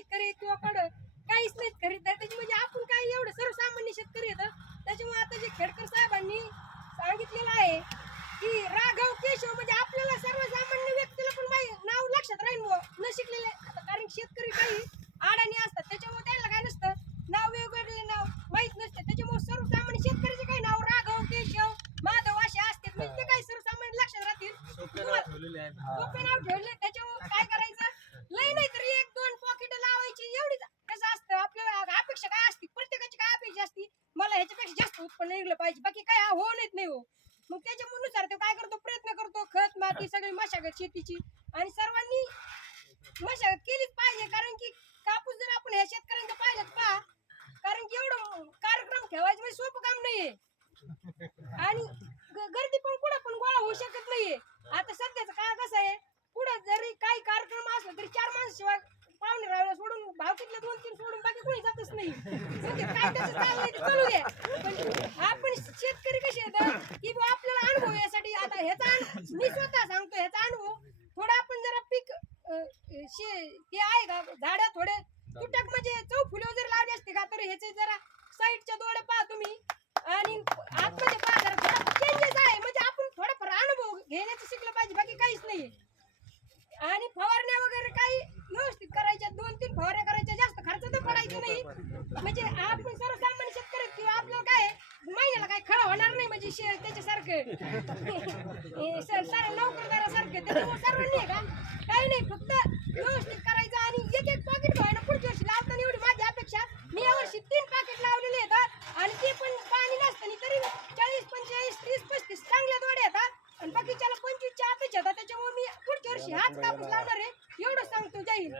शेतकरी किंवा काहीच नाहीत खरीददार त्याची म्हणजे आपण काही एवढं सर्वसामान्य शेतकरी येतं. त्याच्यामुळे आता जे खेडकर साहेबांनी सांगितलेलं आहे की राघव केशव म्हणजे आपल्याला सर्वसामान्य व्यक्तीला पण नाव लक्षात राहील न शिकलेले आता कारण शेतकरी काही अडाणी असतात त्याच्यामुळे त्याला काय नसतं नाव वेगवेगळे नाव माहित नसतं त्याच्यामुळे सर्वसामान्य शेतकऱ्याचे काही नाव राघव केशव माधव असे असतात म्हणजे ते काही सर्वसामान्य लक्षात राहतील सोपे नाव ठेवले त्याच्यामुळे काय करायचं लय नाही तरी 1-2 पॉकेट लावायची एवढीच कसं असतं आपल्याला अपेक्षा काय असते प्रत्येकाची काय अपेक्षा असते मला ह्याच्यापेक्षा जास्त उत्पन्न निघलं पाहिजे बाकी काय होऊ नयेत नाही हो मग त्याच्यानुसार तो काय करतो प्रयत्न करतो खत माती सगळी मशागत शेतीची आणि सर्वांनी मशागत केलीच पाहिजे कारण की कापूस जर आपण ह्या शेतकऱ्यांचं पाहिलं पहा कारण की एवढं कार्यक्रम ठेवायचं म्हणजे सोपं काम नाहीये आणि गर्दी पण कुठं पण गोळा होऊ शकत नाहीये आता सध्याचं काळ कसं आहे पुढं जरी काही कार्यक्रम असला तरी 4 माणसं शिवाय पाहुणे राहायला सोडून भावकीतले 2-3 सोडून बाकी कोणी जातच नाही काय त्याचं चाललंय ते चालू दे पण आपण शेतकरी कसे येतं की आपल्याला अनुभव यासाठी आता ह्याचा मी स्वतः सांगतो ह्याचा अनुभव थोडा आपण जरा पीक ते आहे का झाड थोडे तुटक म्हणजे चौफुले जर लावले असते का तर ह्याचे जरा साईडच्या दोडे पहा तुम्ही आणि आतमध्ये पहा जरा थोडा चेंजेस आहे म्हणजे आपण थोडाफार अनुभव घेण्याचं शिकलं पाहिजे बाकी काहीच नाही आणि फवारण्या वगैरे काही व्यवस्थित करायच्या 2-3 फवारण्या करायच्या जास्त खर्च तर पडायचा नाही म्हणजे आपण सर्वसामान्य शेतकरी किंवा आपल्याला काय महिन्याला काय खरं होणार नाही म्हणजे त्याच्यासारखं नोकरदारासारखं त्याच्यामुळे सर्वांनी आहे का काही नाही फक्त व्यवस्थित करायचं आणि एक पाकिट व्हायला पुढच्या वर्षी लावताना एवढी माझी अपेक्षा मी यावर्षी 3 पाकिट लावलेले येतात आणि ते पण पाणी नसताना तरी 40-45-30-35 चांगल्या दोडे येतात आणि बाकीच्याला 25च्या अपेक्षा येतात त्याच्यामुळे मी पुढच्या वर्षी हाच कापूस लावणार आहे एवढं सांगतो जय हिंद.